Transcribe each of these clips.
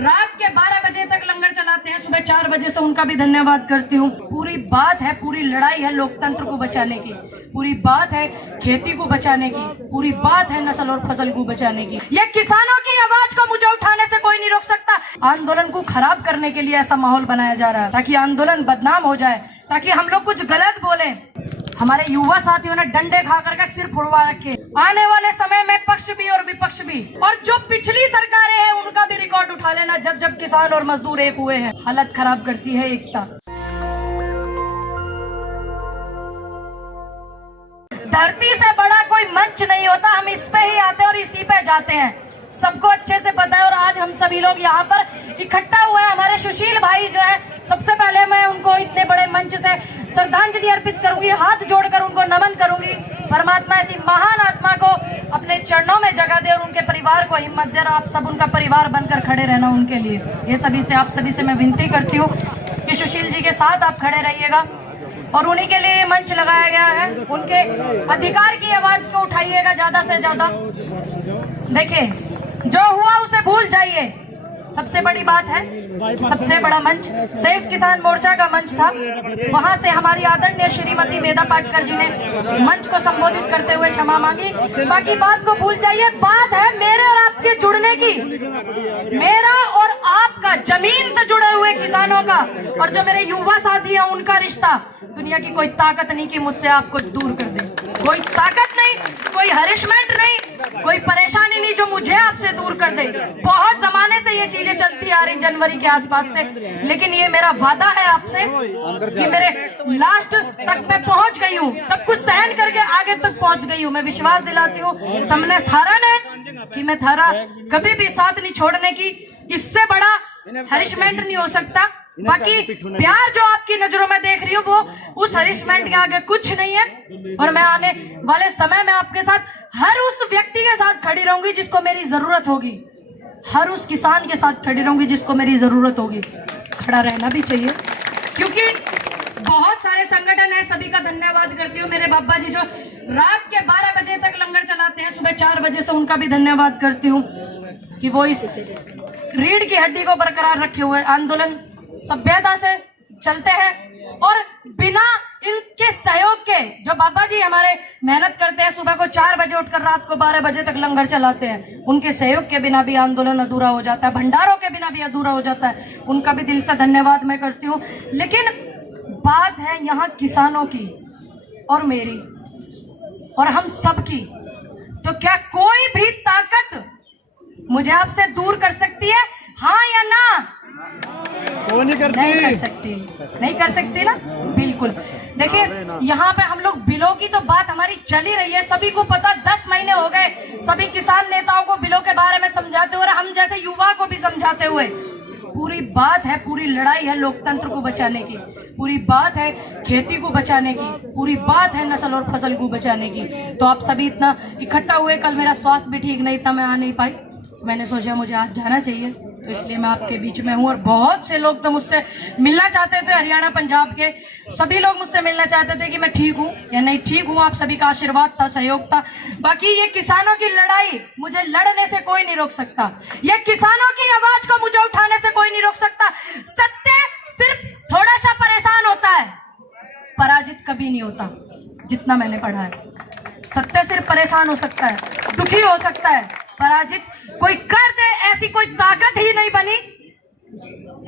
रात के 12 बजे तक लंगर चलाते हैं, सुबह 4 बजे से उनका भी धन्यवाद करती हूँ। पूरी बात है, पूरी लड़ाई है लोकतंत्र को बचाने की, पूरी बात है खेती को बचाने की, पूरी बात है नस्ल और फसल को बचाने की। ये किसानों की आवाज को मुझे उठाने से कोई नहीं रोक सकता। आंदोलन को खराब करने के लिए ऐसा माहौल बनाया जा रहा है ताकि आंदोलन बदनाम हो जाए, ताकि हम लोग कुछ गलत बोले। हमारे युवा साथियों ने डंडे खा करके सिर फुड़वा रखे। आने वाले समय में पक्ष भी और विपक्ष भी, और जो पिछली सरकारें हैं उनका भी रिकॉर्ड उठा लेना, जब जब किसान और मजदूर एक हुए हैं। हालत खराब करती है एकता। धरती से बड़ा कोई मंच नहीं होता, हम इस पे ही आते और इसी पे जाते हैं, सबको अच्छे से पता है। और आज हम सभी लोग यहाँ पर इकट्ठा हुए हैं। हमारे सुशील भाई जो है, सबसे पहले मैं उनको इतने बड़े मंच से श्रद्धांजलि अर्पित करूंगी, हाथ जोड़कर उनको नमन करूंगी। परमात्मा ऐसी महान आत्मा को अपने चरणों में जगह दे और उनके परिवार को हिम्मत दे, और आप सब उनका परिवार बनकर खड़े रहना उनके लिए। ये आप सभी से मैं विनती करती हूँ कि सुशील जी के साथ आप खड़े रहिएगा और उन्हीं के लिए मंच लगाया गया है। उनके अधिकार की आवाज को उठाइएगा ज्यादा से ज्यादा। देखिए, जो हुआ उसे भूल जाइए। सबसे बड़ी बात है, सबसे बड़ा मंच संयुक्त किसान मोर्चा का मंच था। वहां से हमारी आदरणीय श्रीमती मेधा पाटकर जी ने मंच को संबोधित करते हुए क्षमा मांगी। बाकी बात को भूल जाइए। बात है मेरे और आपके जुड़ने की, मेरा और आपका जमीन से जुड़े हुए किसानों का, और जो मेरे युवा साथी हैं उनका रिश्ता। दुनिया की कोई ताकत नहीं कि मुझसे आपको दूर कर दे, कोई ताकत नहीं, कोई हरिशमेंट नहीं, कोई परेशानी नहीं जो मुझे आपसे दूर कर दे। बहुत जमाने से ये चीजें चलती आ रही, जनवरी के आसपास से, लेकिन ये मेरा वादा है आपसे कि मेरे लास्ट तक मैं पहुंच गई हूँ, सब कुछ सहन करके आगे तक पहुंच गई हूँ। मैं विश्वास दिलाती हूँ तुमने सारा ने कि मैं थारा कभी भी साथ नहीं छोड़ने की। इससे बड़ा हरिशमेंट नहीं हो सकता। बाकी प्यार जो आपकी नजरों में देख रही हूँ वो उस हरिशमेंट के आगे कुछ नहीं है। और मैं आने वाले समय में आपके साथ, हर उस व्यक्ति के साथ खड़ी रहूंगी जिसको मेरी जरूरत होगी, हर उस किसान के साथ खड़ी रहूंगी जिसको मेरी जरूरत होगी। खड़ा रहना भी चाहिए, क्योंकि बहुत सारे संगठन है, सभी का धन्यवाद करती हूँ। मेरे बाबा जी जो रात के 12 बजे तक लंगर चलाते हैं, सुबह 4 बजे से उनका भी धन्यवाद करती हूँ कि वो इस रीढ़ की हड्डी को बरकरार रखे हुए आंदोलन सभ्यता से चलते हैं। और बिना इनके सहयोग के, जो बाबा जी हमारे मेहनत करते हैं, सुबह को 4 बजे उठकर रात को 12 बजे तक लंगर चलाते हैं, उनके सहयोग के बिना भी आंदोलन अधूरा हो जाता है, भंडारों के बिना भी अधूरा हो जाता है। उनका भी दिल से धन्यवाद मैं करती हूँ। लेकिन बात है यहाँ किसानों की और मेरी और हम सब की। तो क्या कोई भी ताकत मुझे आपसे दूर कर सकती है, हाँ या ना? नहीं कर सकती, नहीं कर सकती ना, बिल्कुल। देखिए, यहाँ पे हम लोग बिलों की तो बात हमारी चली रही है, सभी को पता। 10 महीने हो गए सभी किसान नेताओं को बिलों के बारे में समझाते हुए, हम जैसे युवा को भी समझाते हुए। पूरी बात है, पूरी लड़ाई है लोकतंत्र को बचाने की, पूरी बात है खेती को बचाने की, पूरी बात है नस्ल और फसल को बचाने की। तो आप सभी इतना इकट्ठा हुए। कल मेरा स्वास्थ्य भी ठीक नहीं था, मैं आ नहीं पाई। मैंने सोचा मुझे आज जाना चाहिए, तो इसलिए मैं आपके बीच में हूँ। और बहुत से लोग तो मुझसे मिलना चाहते थे, हरियाणा पंजाब के सभी लोग मुझसे मिलना चाहते थे कि मैं ठीक हूँ या नहीं ठीक हूँ। आप सभी का आशीर्वाद था, सहयोग था। बाकी ये किसानों की लड़ाई मुझे लड़ने से कोई नहीं रोक सकता, ये किसानों की आवाज को मुझे उठाने से कोई नहीं रोक सकता। सत्य सिर्फ थोड़ा सा परेशान होता है, पराजित कभी नहीं होता, जितना मैंने पढ़ा है। सत्य सिर्फ परेशान हो सकता है, दुखी हो सकता है, पराजित कोई कर दे ऐसी कोई ताकत ही नहीं बनी,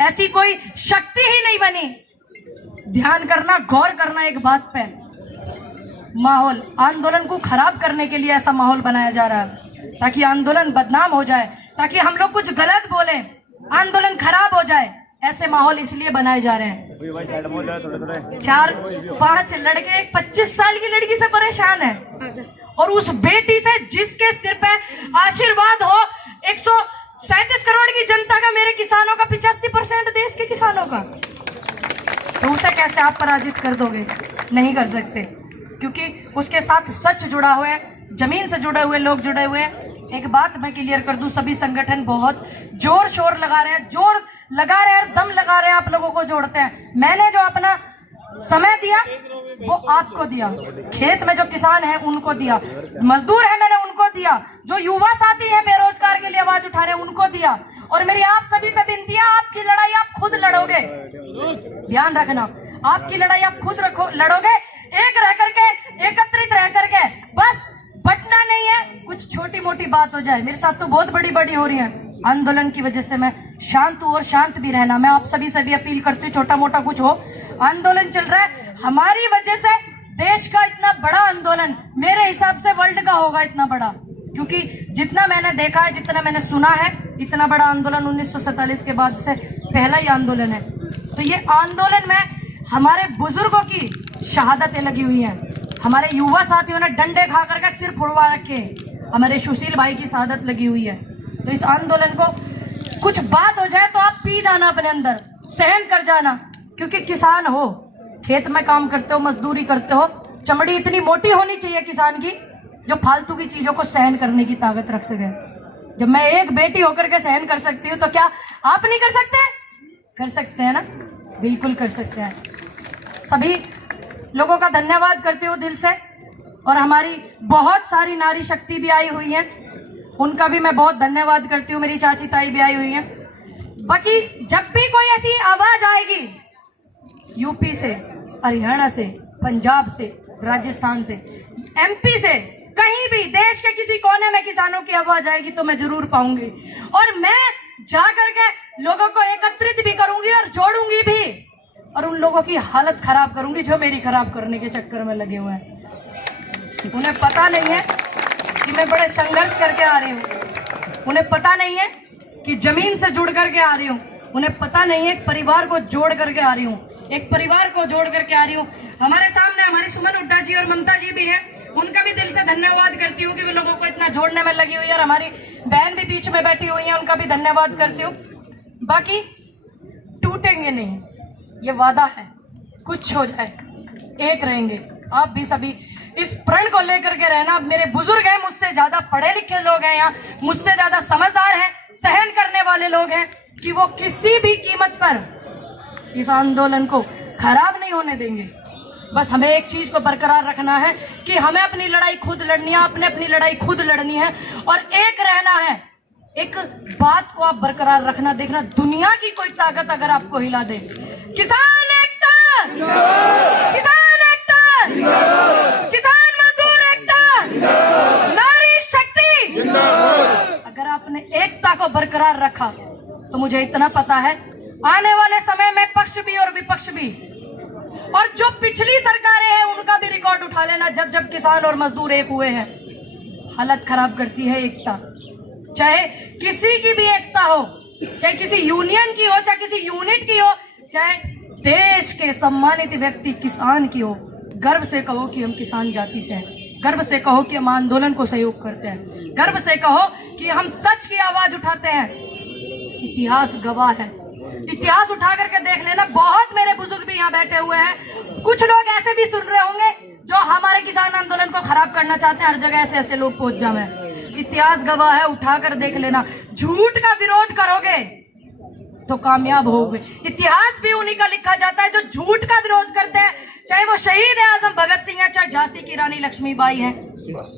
ऐसी कोई शक्ति ही नहीं बनी। ध्यान करना, गौर करना एक बात पे। माहौल आंदोलन को खराब करने के लिए ऐसा माहौल बनाया जा रहा है ताकि आंदोलन बदनाम हो जाए, ताकि हम लोग कुछ गलत बोले, आंदोलन खराब हो जाए। ऐसे माहौल इसलिए बनाए जा रहे हैं। 4-5 लड़के एक 25 साल की लड़की से परेशान है, और उस बेटी से जिसके सिर पे आशीर्वाद हो 137 करोड़ की जनता का, मेरे किसानों का 85% देश के किसानों का, तो उसे कैसे आप पराजित कर दोगे? नहीं कर सकते, क्योंकि उसके साथ सच जुड़ा हुआ है, जमीन से जुड़े हुए लोग जुड़े हुए हैं। एक बात मैं क्लियर कर दूं, सभी संगठन बहुत जोर शोर लगा रहे हैं, जोर लगा रहे हैं, दम लगा रहे हैं, आप लोगों को जोड़ते हैं। मैंने जो अपना समय दिया वो आपको दिया, खेत में जो किसान है उनको दिया, मजदूर है मैंने उनको दिया, जो युवा साथी है बेरोजगार के लिए आवाज उठा रहे हैं उनको दिया। और मेरी आप सभी से विनती है, आपकी लड़ाई आप खुद लड़ोगे, ध्यान रखना, आपकी लड़ाई आप खुद लड़ोगे, एक रह करके, एकत्रित रह करके, बस बटना नहीं है, कुछ छोटी मोटी बात हो जाए। मेरे साथ तो बहुत बड़ी बड़ी हो रही है, आंदोलन की वजह से मैं शांत हूँ और शांत भी रहना। मैं आप सभी से भी अपील करती हूँ, छोटा मोटा कुछ हो, आंदोलन चल रहा है हमारी वजह से, देश का इतना बड़ा आंदोलन मेरे हिसाब से वर्ल्ड का होगा इतना बड़ा, क्योंकि जितना मैंने देखा है, जितना मैंने सुना है, इतना बड़ा आंदोलन 1947 के बाद से पहला ही आंदोलन है। तो ये आंदोलन में हमारे बुजुर्गों की शहादतें लगी हुई हैं, हमारे युवा साथियों ने डंडे खा करके सिर फुड़वा रखे, हमारे सुशील भाई की शहादत लगी हुई है। तो इस आंदोलन को कुछ बात हो जाए तो आप पी जाना अपने अंदर, सहन कर जाना, क्योंकि किसान हो, खेत में काम करते हो, मजदूरी करते हो, चमड़ी इतनी मोटी होनी चाहिए किसान की जो फालतू की चीजों को सहन करने की ताकत रख सके। जब मैं एक बेटी होकर के सहन कर सकती हूँ तो क्या आप नहीं कर सकते? कर सकते हैं ना, बिल्कुल कर सकते हैं। सभी लोगों का धन्यवाद करती हूँ दिल से, और हमारी बहुत सारी नारी शक्ति भी आई हुई है, उनका भी मैं बहुत धन्यवाद करती हूँ, मेरी चाची ताई भी आई हुई है। बाकी जब भी कोई ऐसी आवाज आएगी यूपी से, हरियाणा से, पंजाब से, राजस्थान से, एमपी से, कहीं भी देश के किसी कोने में किसानों की आवाज आएगी तो मैं जरूर पाऊंगी, और मैं जा करके लोगों को एकत्रित भी करूंगी और जोड़ूंगी भी, और उन लोगों की हालत खराब करूंगी जो मेरी खराब करने के चक्कर में लगे हुए हैं। उन्हें पता नहीं है कि मैं बड़े संघर्ष करके आ रही हूँ, उन्हें पता नहीं है कि जमीन से जुड़ करके आ रही हूँ, उन्हें पता नहीं है एक परिवार को जोड़ करके आ रही हूँ, एक परिवार को जोड़ करके आ रही हूँ। हमारे सामने हमारी सुमन हुड्डा जी और ममता जी भी हैं, उनका भी दिल से धन्यवाद करती हूँ कि वे लोगों को इतना जोड़ने में लगी हुई है, और हमारी बहन भी बीच में बैठी हुई है, उनका भी धन्यवाद करती हूँ। बाकी टूटेंगे नहीं, ये वादा है, कुछ हो जाए एक रहेंगे। आप भी सभी इस प्रण को लेकर के रहना। मेरे बुजुर्ग हैं, मुझसे ज्यादा पढ़े लिखे लोग हैं यहाँ, मुझसे ज्यादा समझदार हैं, सहन करने वाले लोग हैं, कि वो किसी भी कीमत पर इस आंदोलन को खराब नहीं होने देंगे। बस हमें एक चीज को बरकरार रखना है कि हमें अपनी लड़ाई खुद लड़नी है, आपने अपनी लड़ाई खुद लड़नी है, और एक रहना है। एक बात को आप बरकरार रखना, देखना दुनिया की कोई ताकत अगर आपको हिला दे, किसान एकता, किसान एकता, किसान मजदूर एकता, नारी शक्ति, अगर आपने एकता को बरकरार रखा तो मुझे इतना पता है आने वाले समय में पक्ष भी और विपक्ष भी, और जो पिछली सरकारें हैं उनका भी रिकॉर्ड उठा लेना, जब जब किसान और मजदूर एक हुए हैं। हालत खराब करती है एकता, चाहे किसी की भी एकता हो, चाहे किसी यूनियन की हो, चाहे किसी यूनिट की हो, चाहे देश के सम्मानित व्यक्ति किसान की हो। गर्व से कहो कि हम किसान जाति से हैं, गर्व से कहो कि हम आंदोलन को सहयोग करते हैं, गर्व से कहो कि हम सच की आवाज उठाते हैं। इतिहास गवाह है, इतिहास उठा करके देख लेना। बहुत मेरे बुजुर्ग भी यहाँ बैठे हुए हैं, कुछ लोग ऐसे भी सुन रहे होंगे जो हमारे किसान आंदोलन को खराब करना चाहते हैं, हर जगह ऐसे ऐसे लोग पहुंच जाए। इतिहास गवाह है, उठा कर देख लेना। झूठ का विरोध करोगे तो कामयाब होगे। इतिहास भी उन्हीं का लिखा जाता है जो झूठ का विरोध करते हैं, चाहे वो शहीद है आजम भगत सिंह है, चाहे झांसी की रानी लक्ष्मीबाई है,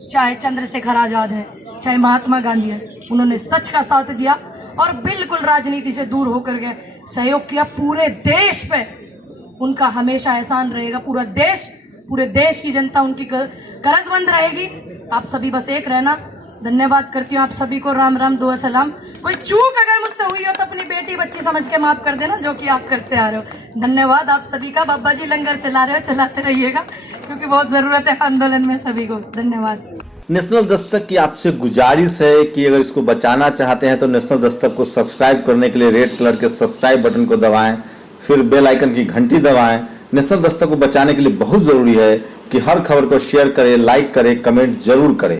चाहे चंद्रशेखर आजाद है, चाहे महात्मा गांधी है। उन्होंने सच का साथ दिया और बिल्कुल राजनीति से दूर होकर के सहयोग किया। पूरे देश पे उनका हमेशा एहसान रहेगा, पूरे देश की जनता उनकी कर्जमंद रहेगी। आप सभी बस एक रहना। धन्यवाद करती हूँ आप सभी को, राम राम, दुआ सलाम। कोई चूक अगर मुझसे हुई हो तो अपनी बेटी बच्ची समझ के माफ कर देना, जो कि आप करते आ रहे हो। धन्यवाद आप सभी का। बाबा जी लंगर चला रहे हो, चलाते रहिएगा, क्योंकि बहुत जरूरत है आंदोलन में सभी को। धन्यवाद। नेशनल दस्तक की आपसे गुजारिश है कि अगर इसको बचाना चाहते हैं तो नेशनल दस्तक को सब्सक्राइब करने के लिए रेड कलर के सब्सक्राइब बटन को दबाएं, फिर बेल आइकन की घंटी दबाएं। नेशनल दस्तक को बचाने के लिए बहुत जरूरी है कि हर खबर को शेयर करें, लाइक करें, कमेंट जरूर करें।